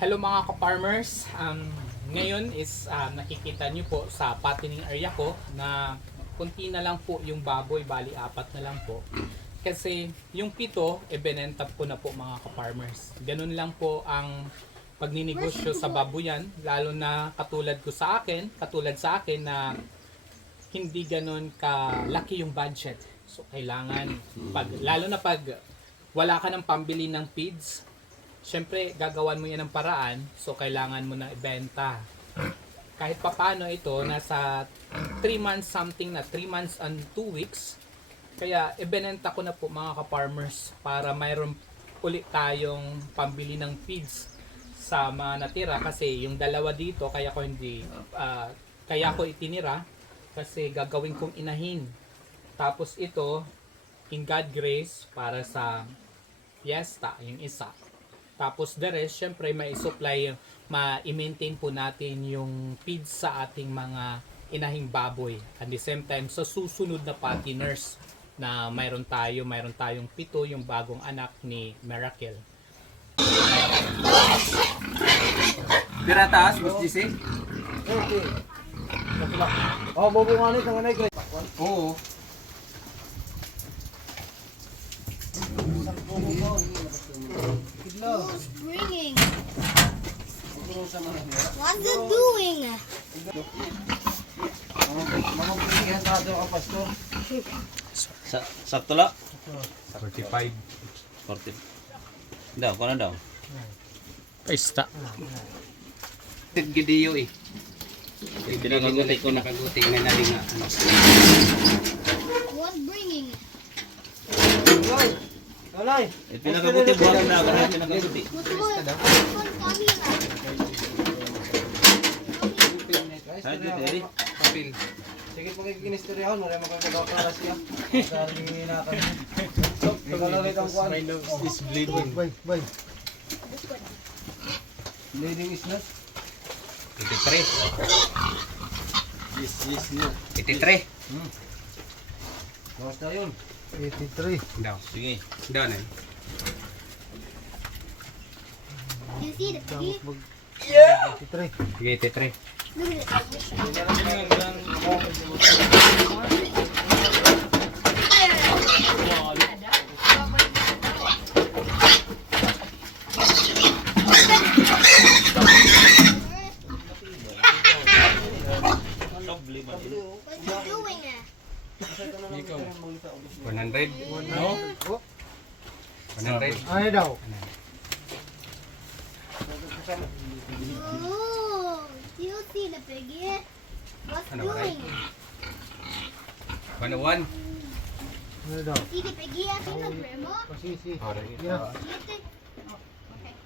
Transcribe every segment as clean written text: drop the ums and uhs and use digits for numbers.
Hello mga ka-farmers. Ngayon is nakikita nyo po sa fattening area ko na kunti na lang po yung baboy, bali 4 na lang po. Kasi yung 7, binenta ko na po mga ka-farmers. Ganun lang po ang pagninegosyo sa baboyan, lalo na katulad sa akin na hindi ganun kalaki yung budget. So kailangan, lalo na pag wala ka ng pambili ng feeds, syempre gagawan mo yan ng paraan, so kailangan mo na ibenta. Kahit papano ito, nasa 3 months something na, 3 months and 2 weeks. Kaya ibenta ko na po mga ka-farmers para mayroon ulit tayong pambili ng feeds sa mga natira. Kasi yung dalawa dito, kaya ko itinira kasi gagawin kong inahin. Tapos ito, in God grace, para sa fiesta, yung isa. Tapos the rest, syempre may supply, ma-maintain po natin yung feeds sa ating mga inahing baboy. At the same time, sa susunod na fatteners na mayroon tayong 7, yung bagong anak ni Miracle. Piratas, Boss GC? Oh, bobo nga nito ng anay. Oo. Who's bringing? What's it doing? Mga pilihan sa ato ang pastor. Sakto la? 45. 40. Daw, kung daw? Paista. Gidiyo eh. Pinakaguti ko na. Nakaguti na naling nga. What's bringing? Alay. Pinakaguti, buwan na. Kaya pinakaguti. What's going on? Ay, dito, Eri. Papil. Sige pag ikinistoryahan, wala magkakapara siya. Sabi na kami. Ikaw lang itong kuwan. My nose is bleeding. Bay. Bleeding is not. 83. Yes, no. 83. Basta yun. 83. Daw. Sige. Daw na. You see the piggy? 83. Sige, 83. Look at it. What's it doing? 100. No? 100. Ano daw? Oh, do you see the piggy? What's Ano, doing? 101. Ano daw? See the piggy? I think the grandma. Pasisi. Alright. Yeah. You think?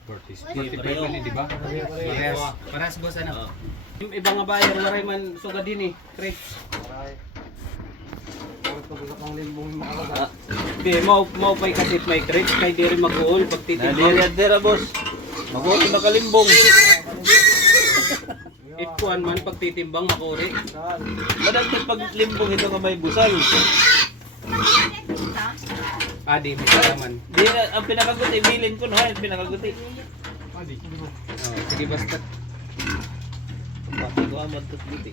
45 man eh, di ba? Parehas. Parehas boss ano? Yung ibang nga bayan, waray man suga din eh. Chris. Aray. Bakit pag isa pang limbong yung makalaga? Di, mau pa'y kasit may Chris. Kay di rin mag-uol. Pagtitimbang. Nadira boss. Magulo na kalimbong. Ikuan man, pagtitimbang makuri. Saan? Madagdag pag limbong ito nga may busal. Di mo naman. Di na, ang pinakaguti, bilin ko na, pinakaguti. Oh, sige basta. Bakit ko amad ito guti.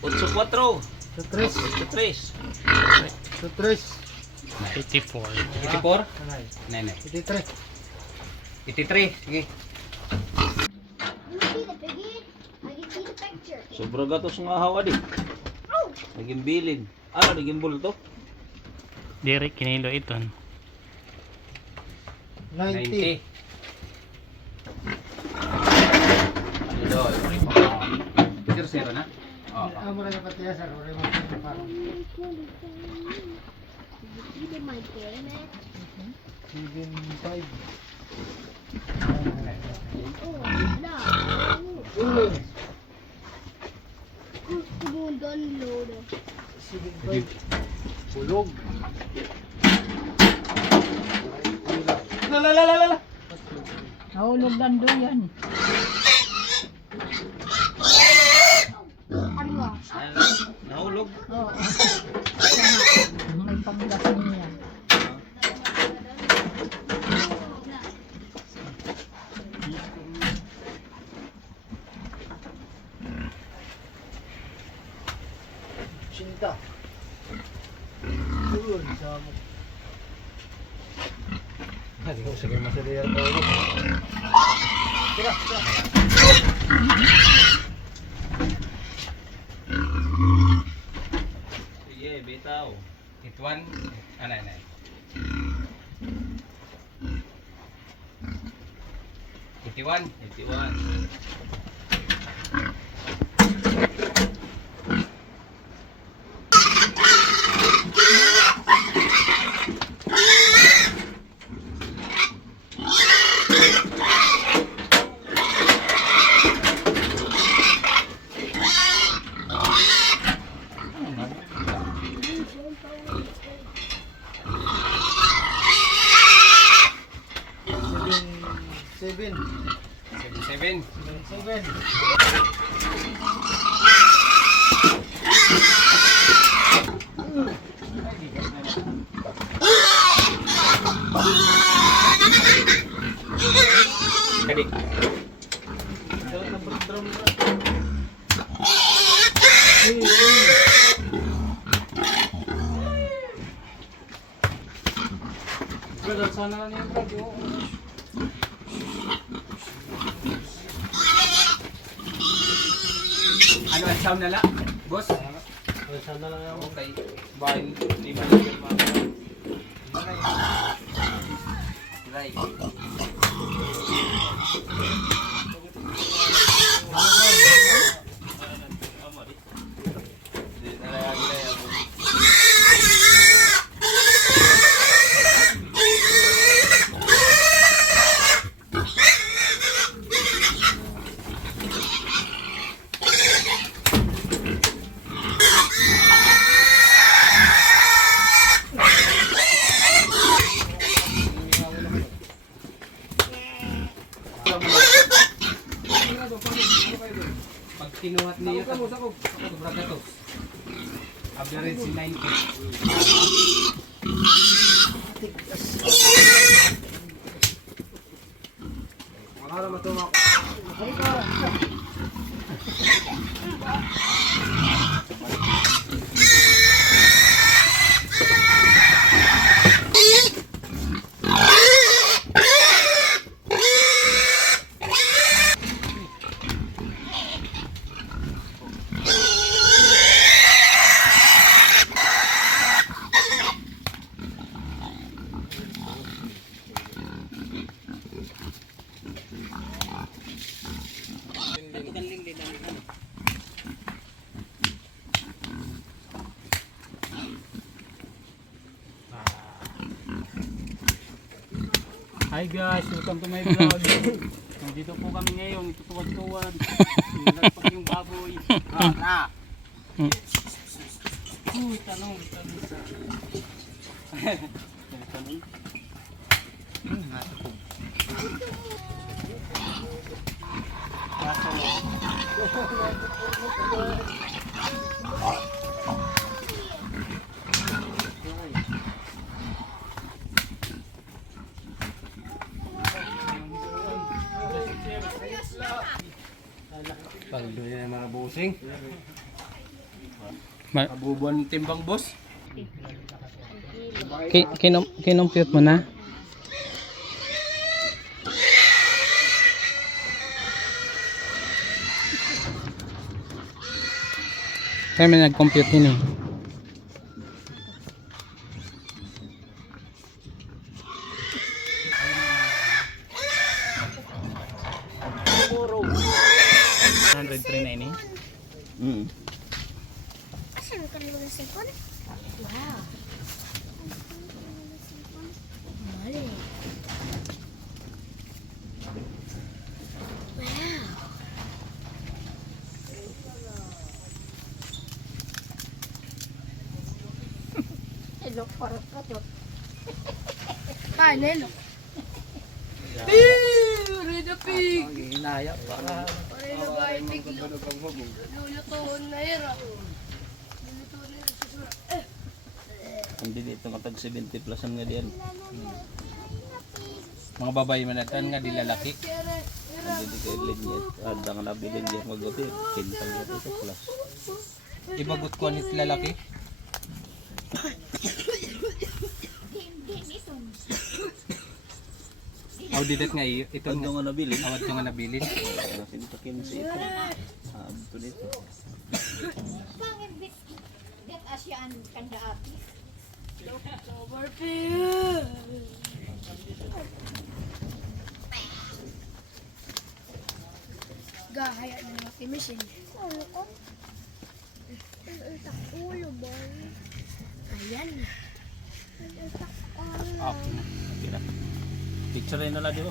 Otso 4. Sa tres. Otso 3. Sa tres. 84. 84? Anay. Nene. 83. 83. Sige. You see the piggy? I can see the picture. Sobra gatos nga hawa di. Oh, Naging bilin. Ano, naging bulto? Diri kinilo ito. 90. 90. Idol. 0 na? Oo. Amo na yung patiya sa rore mo parang you see my pyramid? 75. Oh, no. Gusto mo download. 75. Bulog. Nahulog lang doon yan. Ano? Nahulog. Oo. May panglasing niya. Hindi ko sige masalihan ko. Tira, tira. Sige, bitaw. Hit 1. Ano, ano. 81. 81. Seven. 77. Seven. Kadi. Brother, sana niya bro. Ano ang sound nala? Boss? Sana lang ako. Okay. Bye. Di ba lang yung mga... Right. Pag kinuhat niya, sobra ka to. Average si 90. Makara matumak. Hi guys, welcome to my vlog. Nandito po kami ngayon, tutuwad-tuwad. Nagpag yung baboy. Uy, tanong. Tanong. Paldo niya yung mga busing. Abubuan timbang boss. Kinumpute mo na? Kaya may nag-compute din eh. Saan ka naman ng cellphone? Wow. Mali. Wow. Hello, parang kato. Paano? Reda pig! Hinaya para. Reda ba yung pig? Lulutuin na yun. Lulutuin na yun. Susura. Hindi dito matag 70 plus ang nga diyan. Mga babae manatan nga di lalaki. Hindi kay linyet. Ada nga nabilin diyan magote. Kintang dito plus. Ibagot ko nit lalaki. Didat nga ito Ito nga. nga nabilin. Awat yung nga nabilin. Nasin pa kinsi ito. Ito dito. Pangit bit. Get Asian kanda api. October Fair. Gahaya na ng timisin. Ano ko? Itak ulo boy. Ayan. Itak Okay na. Picture na lang di ba?